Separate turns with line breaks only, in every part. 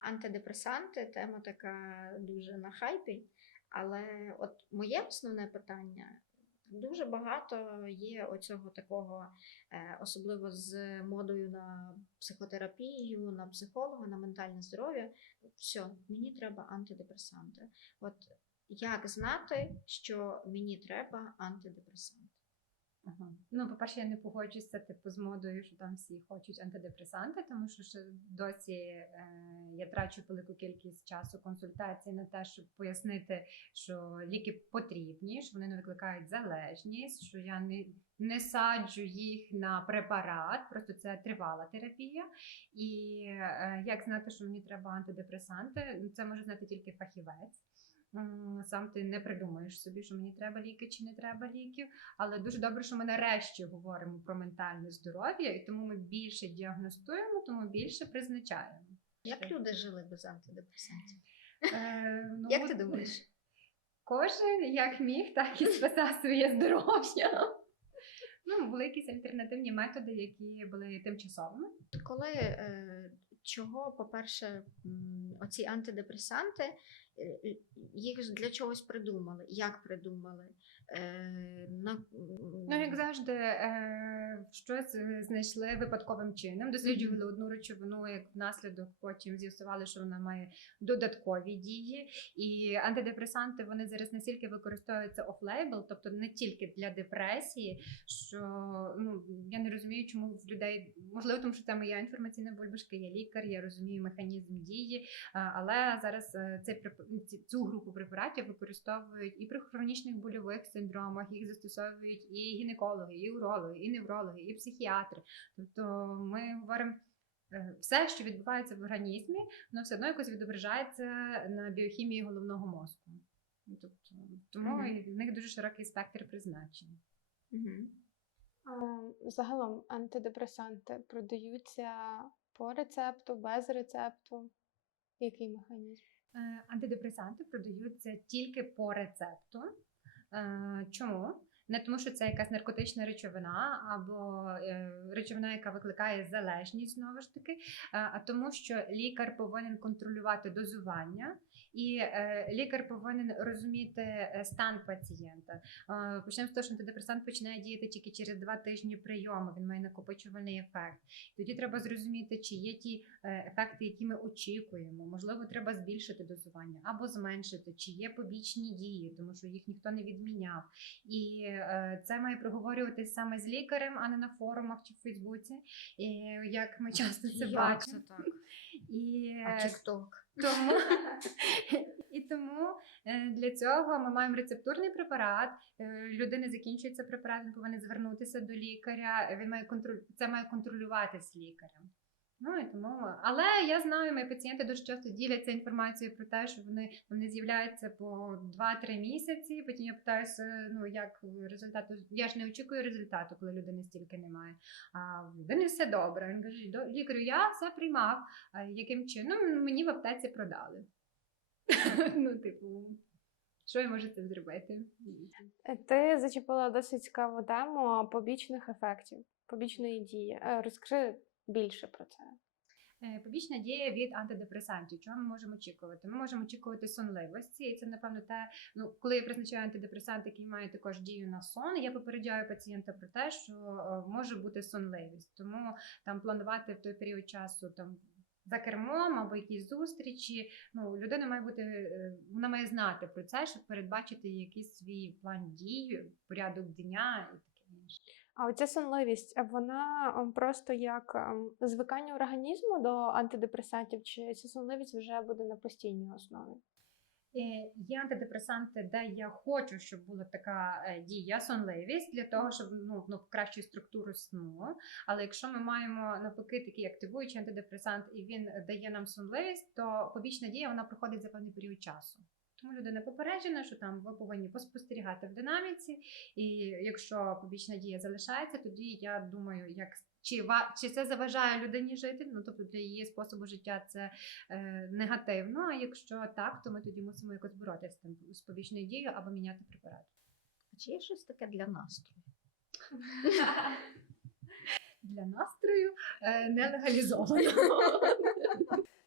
Антидепресанти тема така дуже на хайпі. Але от моє основне питання. Дуже багато є оцього такого, е, особливо з модою на психотерапію, на психолога, на ментальне здоров'я. Все, мені треба антидепресанти. От як знати, що мені треба антидепресанти?
Ага. Ну, по-перше, я не погоджуюся типу з модою, що там всі хочуть антидепресанти, тому що ще досі е, я трачу велику кількість часу консультацій на те, щоб пояснити, що ліки потрібні, що вони не викликають залежність, що я не, не саджу їх на препарат, просто це тривала терапія. І е, як знати, що мені треба антидепресанти, це може знати тільки фахівець. Сам ти не придумаєш собі, що мені треба ліки чи не треба ліків. Але дуже добре, що ми нарешті говоримо про ментальне здоров'я, і тому ми більше діагностуємо, тому більше призначаємо.
Як люди жили без антидепресантів?
Е, ну,
Як ти думаєш?
Кожен як міг, так і спасав своє здоров'я. Ну, були якісь альтернативні методи, які були тимчасовими.
Коли е, чого, по-перше, оці антидепресанти, е, їх для чогось придумали? Як придумали? Е, на,
Ну, як завжди, е, щось знайшли випадковим чином, досліджували одну речовину, як внаслідок потім з'ясували, що вона має додаткові дії. І антидепресанти вони зараз настільки використовуються офлейбл, тобто не тільки для депресії, що ну я не розумію, чому в людей можливо, тому що це моя інформаційна бульбашка, я лікар, я розумію механізм дії. Але зараз е, цей цю групу препаратів використовують і при хронічних больових синдромах, їх застосовують і гінекологи, і урологи, і неврологи, і психіатри. Тобто ми говоримо. е, Все, що відбувається в організмі, воно все одно якось відображається на біохімії головного мозку. Тобто, тому і в них дуже широкий спектр призначень.
А, Загалом антидепресанти продаються по рецепту, без рецепту. Який механізм?
Е, Антидепресанти продаються тільки по рецепту. Е, Чому? Не тому, що це якась наркотична речовина або е, речовина, яка викликає залежність знову ж таки, е, а тому, що лікар повинен контролювати дозування, і е, лікар повинен розуміти стан пацієнта. Почнемо з того, що антидепресант починає діяти тільки через два тижні прийому. Він має накопичувальний ефект. Тоді треба зрозуміти, чи є ті ефекти, які ми очікуємо. Можливо, треба збільшити дозування або зменшити, чи є побічні дії, тому що їх ніхто не відміняв. І це має проговорюватись саме з лікарем, а не на форумах чи в Фейсбуці. І як ми часто це
Як
бачимо.
це так?
І
А
е,
TikTok?
тому, і тому е, для цього ми маємо рецептурний препарат. Е, Людина закінчується препарат, він повинен звернутися до лікаря. Він має контроль, це має контролюватись лікарем. Ну і тому, але я знаю, мої пацієнти дуже часто діляться інформацією про те, що вони вони з'являються по 2-3 місяці. Потім я питаюся, ну як результату. Я ж не очікую результату, коли людини стільки немає. А в людини все добре. Він каже, «До- лікарю, я все приймав. А яким чином Ну, мені в аптеці продали? ну, типу, що можу цим зробити?
Е, Ти зачепила досить цікаву тему побічних ефектів, побічної дії. Е, Розкажи більше про це.
Е, Побічна дія від антидепресантів. Чого ми можемо очікувати? Ми можемо очікувати сонливості, і це, напевно, те, ну, коли я призначаю антидепресант, який має також дію на сон, я попереджаю пацієнта про те, що е, може бути сонливість. Тому там планувати в той період часу там. За кермом або якісь зустрічі, ну людина має бути, е, вона має знати про це, щоб передбачити якийсь свій план дій, порядок дня і таке інше.
А оця сонливість, вона просто як ем, звикання організму до антидепресантів, чи ця сонливість вже буде на постійній основі?
Е, Є антидепресанти, де я хочу, щоб була така е, дія, сонливість для того, щоб ну, ну покращити структуру сну. Але якщо ми маємо навпаки такий активуючий антидепресант, і він дає нам сонливість, то побічна дія вона проходить за певний період часу. Тому людина попереджена, що там ви повинні поспостерігати в динаміці, і якщо побічна дія залишається, тоді я думаю, як чи чи це заважає людині жити? Ну тобто для її способу життя це е, негативно. А якщо так, то ми тоді мусимо якось боротися з тим з побічною дією або міняти препарат.
А чи є щось таке для настрою?
Для настрою е, не легалізовано.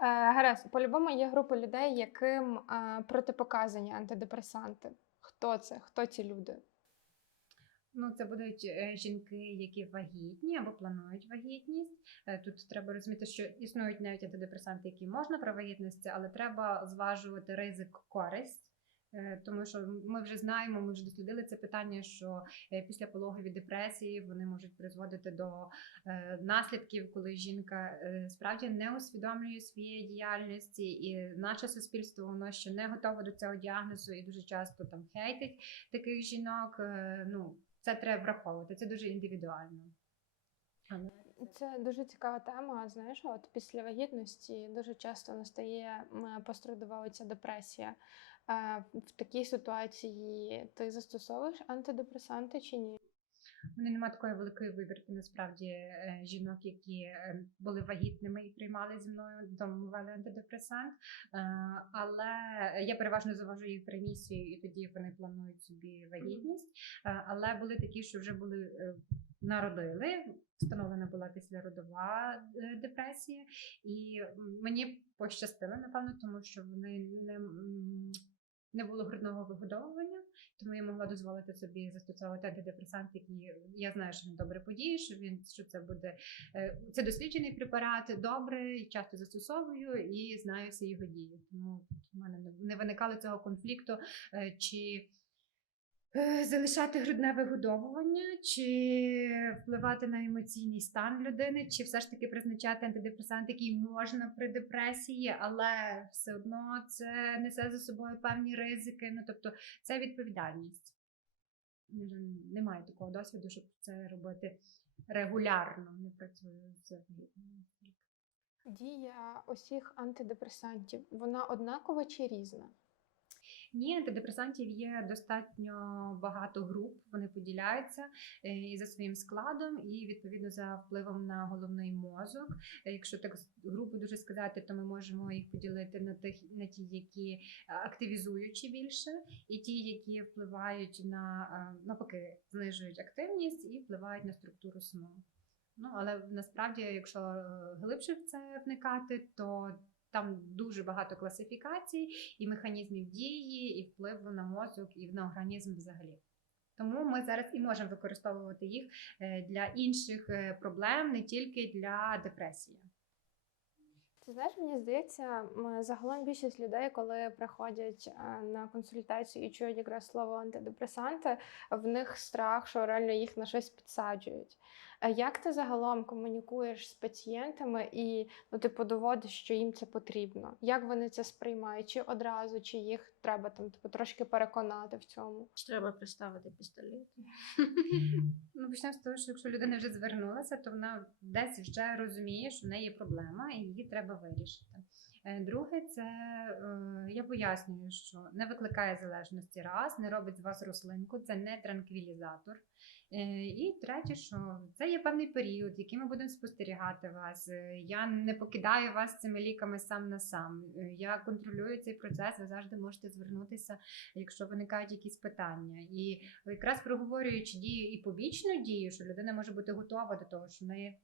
Гаразд, по-любому є група людей, яким е, протипоказані антидепресанти. Хто це? Хто ці люди?
Ну, це будуть е, жінки, які вагітні або планують вагітність. Е, Тут треба розуміти, що існують навіть антидепресанти, які можна про вагітності, але треба зважувати ризик користь. Е, Тому що ми вже знаємо, ми вже дослідили це питання, що е, після пологові депресії вони можуть призводити до е, наслідків, коли жінка справді не усвідомлює своєї діяльності, і наше суспільство воно ще не готове до цього діагнозу і дуже часто там хейтить таких жінок. Ну, це треба враховувати, це дуже індивідуально.
Це дуже цікава тема. Знаєш, от після вагітності дуже часто настає м, пострадувалиця депресія. В такій ситуації ти застосовуєш антидепресанти чи ні?
У мене немає такої великої вибірки насправді е, жінок, які е, були вагітними і приймали зі мною домовили антидепресант. Е, Але я переважно завожу їх в ремісію, і тоді вони планують собі вагітність. Але були такі, що вже були народили. Встановлена була післяродова депресія, і мені пощастило, напевно, тому що вони не, не було грудного вигодовування. Тому я могла дозволити собі застосовувати антидепресант, який я знаю, що він добре подіє, що він що це буде е, це досліджений препарат, добре, часто застосовую і знаю всі його дії. Тому в мене не- виникало цього конфлікту е, чи. Е, Залишати грудне вигодовування, чи впливати на емоційний стан людини, чи все ж таки призначати антидепресант, який можна при депресії, але все одно це несе за собою певні ризики. Ну тобто це відповідальність. Немає такого досвіду, щоб це робити регулярно. Не працюю з.
Дія усіх антидепресантів вона однакова чи різна?
Ні, антидепресантів є достатньо багато груп. Вони поділяються е, і за своїм складом, і відповідно за впливом на головний мозок. Е, Якщо так грубо дуже сказати, то ми можемо їх поділити на тих на ті, які е, активізуючі більше, і ті, які впливають на навпаки, знижують активність і впливають на структуру сну. Ну але насправді, якщо глибше в це вникати, то там дуже багато класифікацій і механізмів дії, і впливу на мозок, і на організм взагалі. Тому ми зараз і можемо використовувати їх е, для інших е, проблем, не тільки для депресії.
Ти знаєш, мені здається, загалом більшість людей, коли приходять е, на консультацію і чують якраз слово антидепресанти, в них страх, що реально їх на щось підсаджують. Е, Як ти загалом комунікуєш з пацієнтами і ну, типу, доводиш, що їм це потрібно? Як вони це сприймають? Чи одразу, чи їх треба там типу, трошки переконати в цьому?
Треба приставити пістолет?
Ну, почнемо з того, що якщо людина вже звернулася, то вона десь вже розуміє, що в неї є проблема, і її треба вирішити. Е, Друге, це е, я пояснюю, що не викликає залежності раз, не робить з вас рослинку, це не транквілізатор. Е, І третє, що це є певний період, який ми будемо спостерігати вас. Е, Я не покидаю вас цими ліками сам на сам. Е, Я контролюю цей процес. Ви завжди можете звернутися, якщо виникають якісь питання. І якраз проговорюючи дію і побічну дію, що людина може бути готова до того, що неї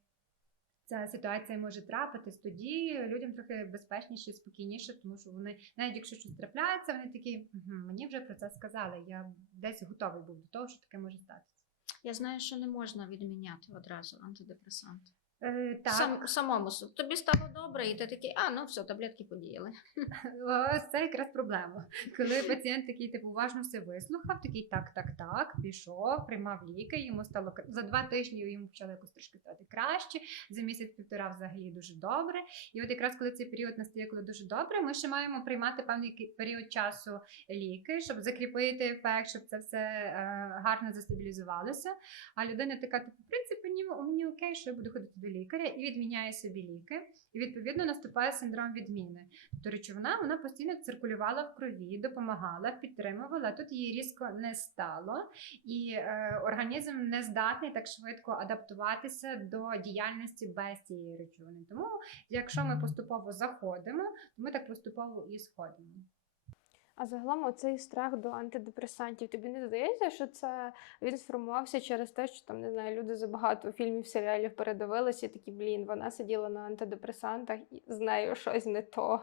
ця ситуація може трапитись, тоді людям трохи безпечніше, спокійніше, тому що вони, навіть якщо щось трапляється, вони такі «Мгм, мені вже про це сказали. Я десь готовий був до того, що таке може статися.
Я знаю, що не можна відміняти одразу антидепресанти.
Е, так,
Сам, самому собі. Тобі стало добре, і ти такий, а ну все, таблетки подіяли.
Ось це якраз проблема. Коли пацієнт такий типу уважно все вислухав, такий так, так, так, пішов, приймав ліки, йому стало кра- за два тижні йому почало якось трошки стати краще, за місяць-півтора взагалі дуже добре. І от якраз коли цей період настає, коли дуже добре, ми ще маємо приймати певний ки- період часу ліки, щоб закріпити ефект, щоб це все е, гарно застабілізувалося. А людина така, типу, в принципі, ні, у мені окей, що я буду ходити до лікаря, і відміняє собі ліки. І відповідно наступає синдром відміни. Тобто речовина вона постійно циркулювала в крові, допомагала, підтримувала. Тут її різко не стало, і е, організм не здатний так швидко адаптуватися до діяльності без цієї речовини. Тому, якщо ми поступово заходимо, то ми так поступово і сходимо.
А загалом оцей страх до антидепресантів, тобі не здається, що це він сформувався через те, що там не знаю, люди забагато фільмів, серіалів передивилися і такі, блін, вона сиділа на антидепресантах і з нею щось не то.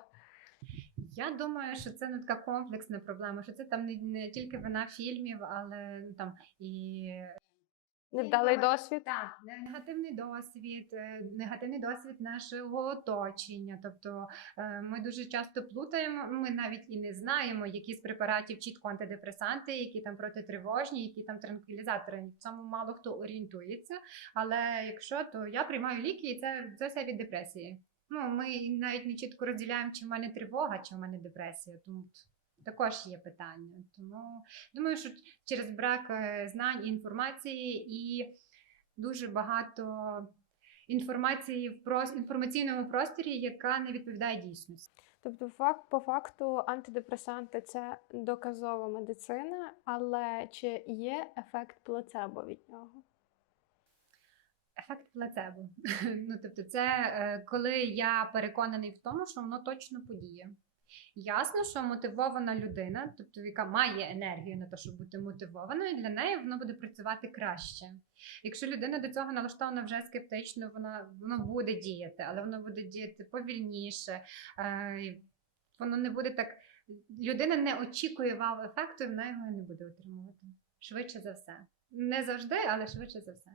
Я думаю, що це ну, така комплексна проблема, що це там не, не тільки вина фільмів, але ну, там і
Невдалий досвід.
Так, негативний досвід, е, негативний досвід нашого оточення. Тобто е, ми дуже часто плутаємо, ми навіть і не знаємо, які з препаратів чітко антидепресанти, які там протитривожні, які там транквілізатори. В цьому мало хто орієнтується. Але якщо то я приймаю ліки, і це, це все від депресії. Ну, ми навіть не чітко розділяємо, чи в мене тривога, чи в мене депресія. Тому також є питання. Тому думаю, що через брак е, знань і інформації і дуже багато інформації в прос- інформаційному просторі, яка не відповідає дійсності.
Тобто, факт по факту, антидепресанти це доказова медицина, але чи є ефект плацебо від нього?
Ефект плацебо. Ну, тобто, це е, коли я переконаний в тому, що воно точно подіє. Ясно, що мотивована людина, тобто яка має енергію на те, щоб бути мотивованою, для неї воно буде працювати краще. Якщо людина до цього налаштована вже скептично, вона воно буде діяти, але воно буде діяти повільніше. Е, воно не буде так. Людина не очікує вау-ефекту, і вона його не буде отримувати. Швидше за все. Не завжди, але швидше за все.